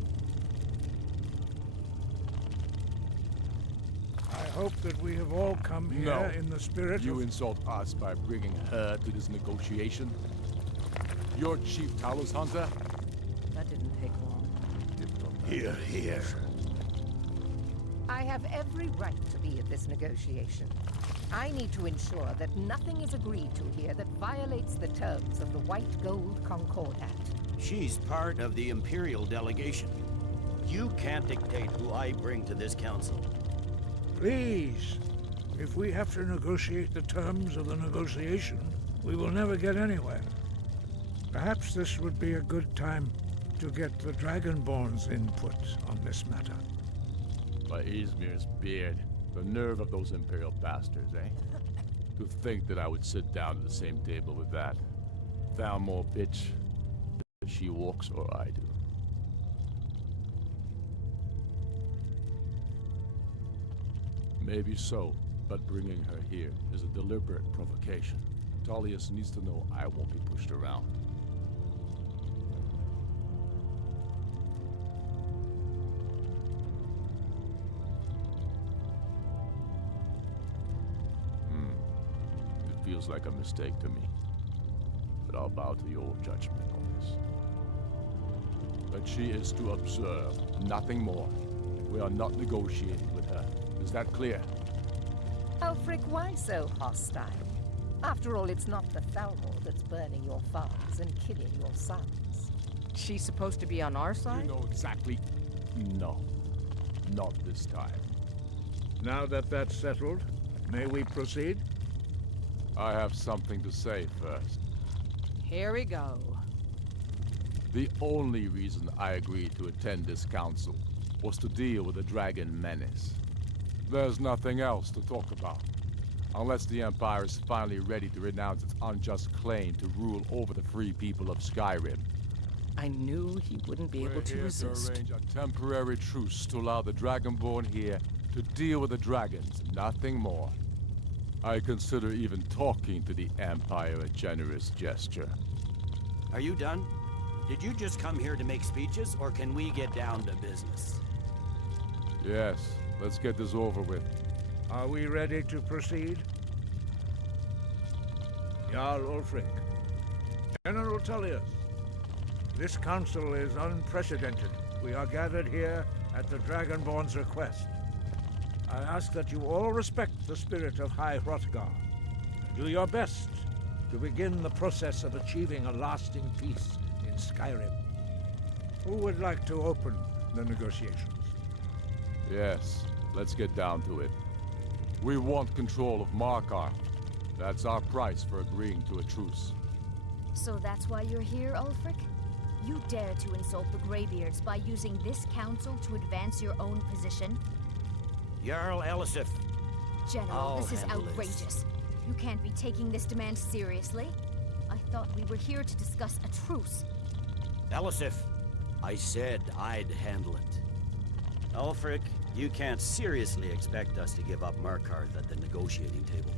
I hope that we have all come here in the spirit You of... insult us by bringing her to this negotiation? You're Chief Talos Hunter? That didn't take long. Here, here. I have every right to be at this negotiation. I need to ensure that nothing is agreed to here that violates the terms of the White Gold Concordat. She's part of the Imperial delegation. You can't dictate who I bring to this council. Please, if we have to negotiate the terms of the negotiation, we will never get anywhere. Perhaps this would be a good time to get the Dragonborn's input on this matter. By Izmir's beard. The nerve of those Imperial bastards, eh? To think that I would sit down at the same table with that Thalmor bitch. She walks or I do. Maybe so, but bringing her here is a deliberate provocation. Tullius needs to know I won't be pushed around. Feels like a mistake to me, but I'll bow to your judgment on this. But she is to observe, nothing more. We are not negotiating with her. Is that clear? Ulfric, why so hostile? After all, it's not the Thalmor that's burning your farms and killing your sons. She's supposed to be on our side? You know exactly... No. Not this time. Now that that's settled, may we proceed? I have something to say first. Here we go. The only reason I agreed to attend this council was to deal with the dragon menace. There's nothing else to talk about. Unless the Empire is finally ready to renounce its unjust claim to rule over the free people of Skyrim. I knew he wouldn't be able to resist. We're here to arrange a temporary truce to allow the Dragonborn here to deal with the dragons, nothing more. I consider even talking to the Empire a generous gesture. Are you done? Did you just come here to make speeches, or can we get down to business? Yes, let's get this over with. Are we ready to proceed? Jarl Ulfric. General Tullius. This council is unprecedented. We are gathered here at the Dragonborn's request. I ask that you all respect the spirit of High Hrothgar, and do your best to begin the process of achieving a lasting peace in Skyrim. Who would like to open the negotiations? Yes, let's get down to it. We want control of Markarth. That's our price for agreeing to a truce. So that's why you're here, Ulfric? You dare to insult the Greybeards by using this council to advance your own position? Jarl Elisif. General, this is outrageous. You can't be taking this demand seriously. I thought we were here to discuss a truce. Elisif, I said I'd handle it. Ulfric, you can't seriously expect us to give up Markarth at the negotiating table.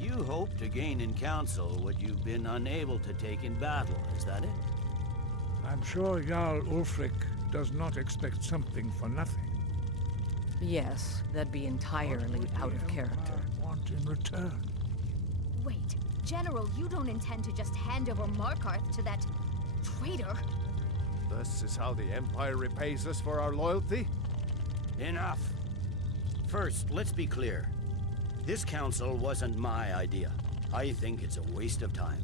You hope to gain in council what you've been unable to take in battle, is that it? I'm sure Jarl Ulfric does not expect something for nothing. Yes, that'd be entirely out of character. Want in return? Wait, General, you don't intend to just hand over Markarth to that traitor? This is how the Empire repays us for our loyalty? Enough. First, let's be clear. This council wasn't my idea. I think it's a waste of time.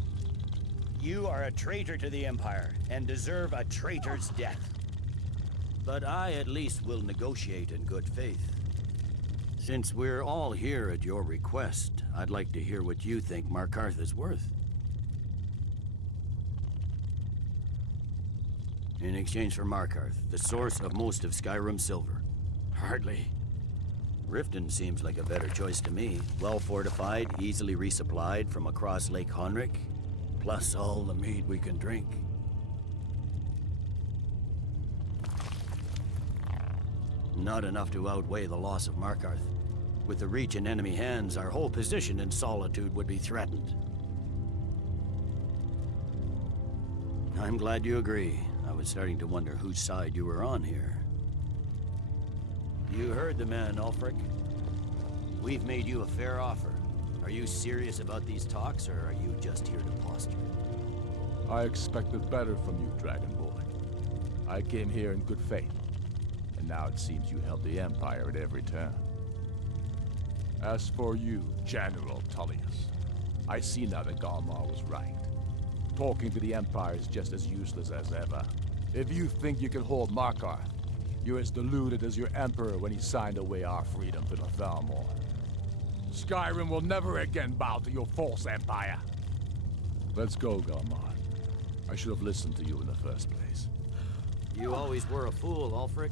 You are a traitor to the Empire and deserve a traitor's death. But I at least will negotiate in good faith. Since we're all here at your request, I'd like to hear what you think Markarth is worth. In exchange for Markarth, the source of most of Skyrim silver. Hardly. Riften seems like a better choice to me. Well fortified, easily resupplied from across Lake Honrick, plus all the mead we can drink. Not enough to outweigh the loss of Markarth. With the Reach in enemy hands, our whole position in Solitude would be threatened. I'm glad you agree. I was starting to wonder whose side you were on here. You heard the man, Ulfric. We've made you a fair offer. Are you serious about these talks, or are you just here to posture? I expected better from you, Dragonborn. I came here in good faith, and now it seems you help the Empire at every turn. As for you, General Tullius, I see now that Galmar was right. Talking to the Empire is just as useless as ever. If you think you can hold Markarth, you're as deluded as your Emperor when he signed away our freedom to the Thalmor. Skyrim will never again bow to your false empire. Let's go, Galmar. I should have listened to you in the first place. You always were a fool, Ulfric.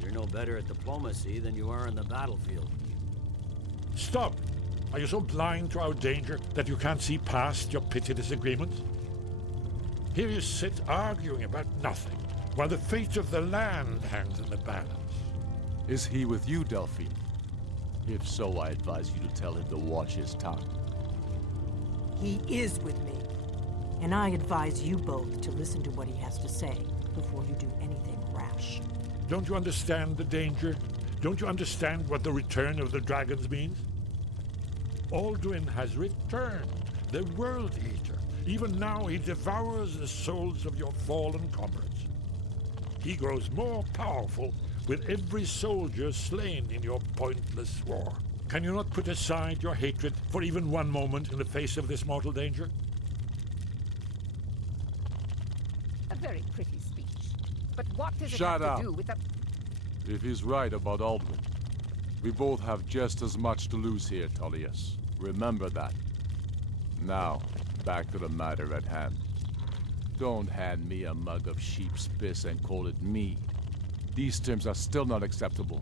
You're no better at diplomacy than you are on the battlefield. Stop! Are you so blind to our danger that you can't see past your petty disagreements? Here you sit arguing about nothing, while the fate of the land hangs in the balance. Is he with you, Delphine? If so, I advise you to tell him to watch his tongue. He is with me. And I advise you both to listen to what he has to say before you do anything rash. Don't you understand the danger? Don't you understand what the return of the dragons means? Alduin has returned, the World Eater. Even now he devours the souls of your fallen comrades. He grows more powerful with every soldier slain in your pointless war. Can you not put aside your hatred for even one moment in the face of this mortal danger? A very pretty speech. But what does it Shut have up. to do with the... If he's right about Alduin, we both have just as much to lose here, Tullius. Remember that. Now, back to the matter at hand. Don't hand me a mug of sheep's piss and call it mead. These terms are still not acceptable.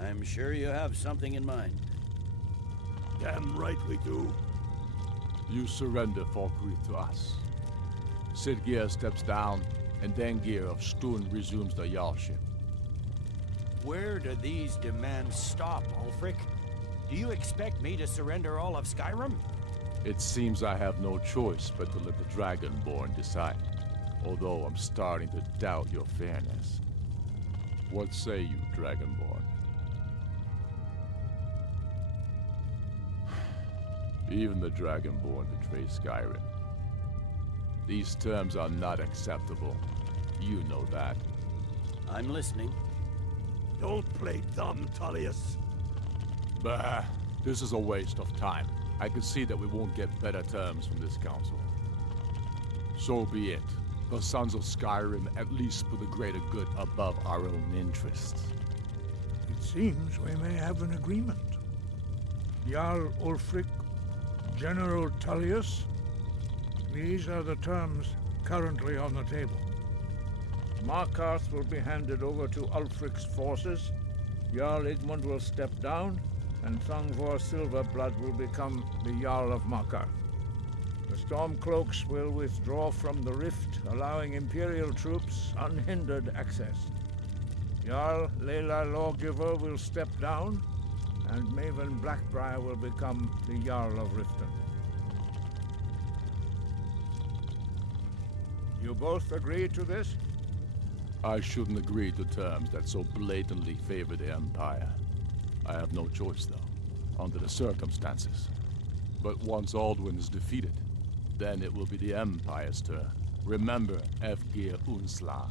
I'm sure you have something in mind. Damn right we do. You surrender Falkreath to us. Sidgeir steps down, and Dengir of Stun resumes the Jarlship. Where do these demands stop, Ulfric? Do you expect me to surrender all of Skyrim? It seems I have no choice but to let the Dragonborn decide, although I'm starting to doubt your fairness. What say you, Dragonborn? Even the Dragonborn betray Skyrim. These terms are not acceptable. You know that. I'm listening. Don't play dumb, Tullius. Bah, this is a waste of time. I can see that we won't get better terms from this council. So be it. The Sons of Skyrim at least put the greater good above our own interests. It seems we may have an agreement. Jarl Ulfric, General Tullius, these are the terms currently on the table. Markarth will be handed over to Ulfric's forces, Jarl Igmund will step down, and Thangvor Silverblood will become the Jarl of Markarth. The Stormcloaks will withdraw from the rift, allowing Imperial troops unhindered access. Jarl Leila Lawgiver will step down, and Maven Blackbriar will become the Jarl of Riften. You both agree to this? I shouldn't agree to terms that so blatantly favor the Empire. I have no choice, though, under the circumstances. But once Alduin is defeated, then it will be the Empire's turn. Remember, Efgir Unsla.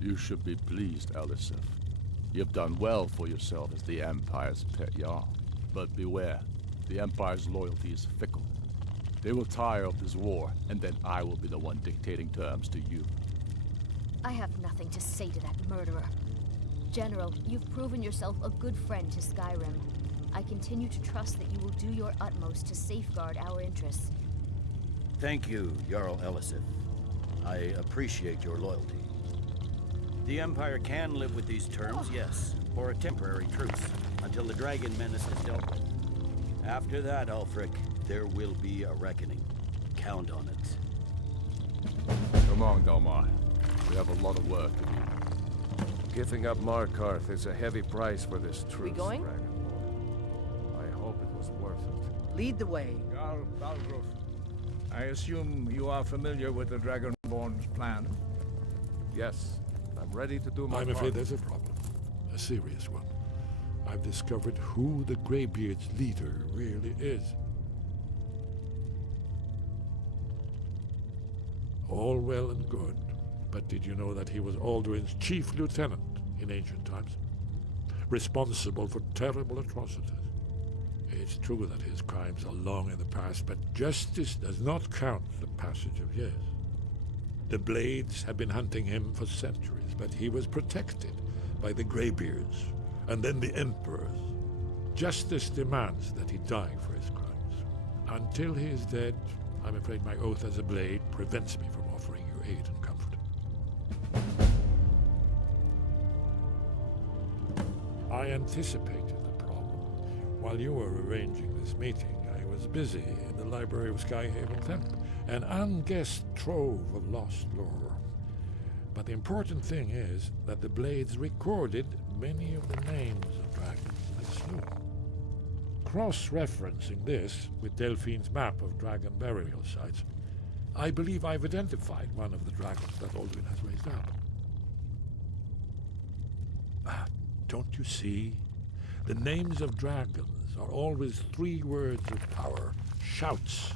You should be pleased, Elisif. You've done well for yourself as the Empire's pet Jarl. But beware, the Empire's loyalty is fickle. They will tire of this war, and then I will be the one dictating terms to you. I have nothing to say to that murderer. General, you've proven yourself a good friend to Skyrim. I continue to trust that you will do your utmost to safeguard our interests. Thank you, Jarl Elisif. I appreciate your loyalty. The Empire can live with these terms, yes, for a temporary truce, until the Dragon Menace is dealt with. After that, Ulfric, there will be a reckoning. Count on it. Come on, Dalmar. We have a lot of work to do. Giving up Markarth is a heavy price for this truce, We going? Dragonborn. I hope it was worth it. Lead the way. Jarl Balgruuf, I assume you are familiar with the Dragonborn's plan? Yes, I'm ready to do my I'm part. afraid there's a problem. A serious one. I've discovered who the Greybeard's leader really is. All well and good, but did you know that he was Alduin's chief lieutenant in ancient times? Responsible for terrible atrocities. It's true that his crimes are long in the past, but justice does not count the passage of years. The Blades have been hunting him for centuries, but he was protected by the Greybeards, and then the Emperors. Justice demands that he die for his crimes. Until he is dead, I'm afraid my oath as a Blade prevents me from offering you aid and comfort. I anticipated the problem. While you were arranging this meeting, I was busy in the library of Skyhaven Temple, an unguessed trove of lost lore. But the important thing is that the Blades recorded many of the names of dragons they slew. Cross-referencing this with Delphine's map of dragon burial sites, I believe I've identified one of the dragons that Alduin has raised up. Don't you see? The names of dragons are always 3 words of power, shouts.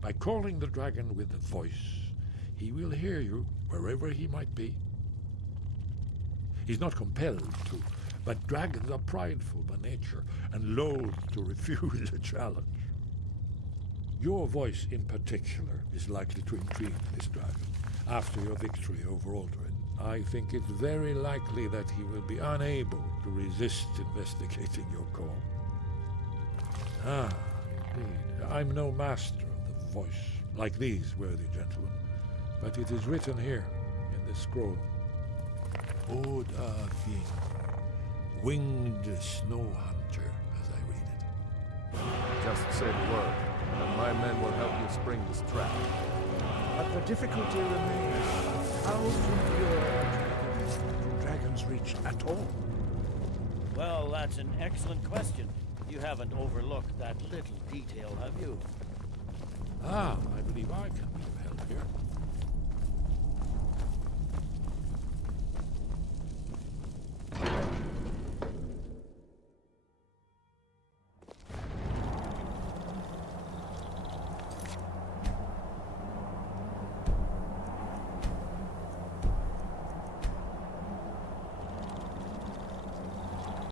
By calling the dragon with a voice, he will hear you wherever he might be. He's not compelled to, but dragons are prideful by nature and loath to refuse a challenge. Your voice in particular is likely to intrigue this dragon after your victory over Alduin. I think it's very likely that he will be unable to resist investigating your call. Ah, indeed. I'm no master of the voice, like these worthy gentlemen, but it is written here in this scroll. Odafin, winged snow hunter, as I read it. Just say the word, and my men will help you spring this trap. But the difficulty remains how to lure Dragon's Reach at all. Well, that's an excellent question. You haven't overlooked that little detail, have you? I believe I can be of help here.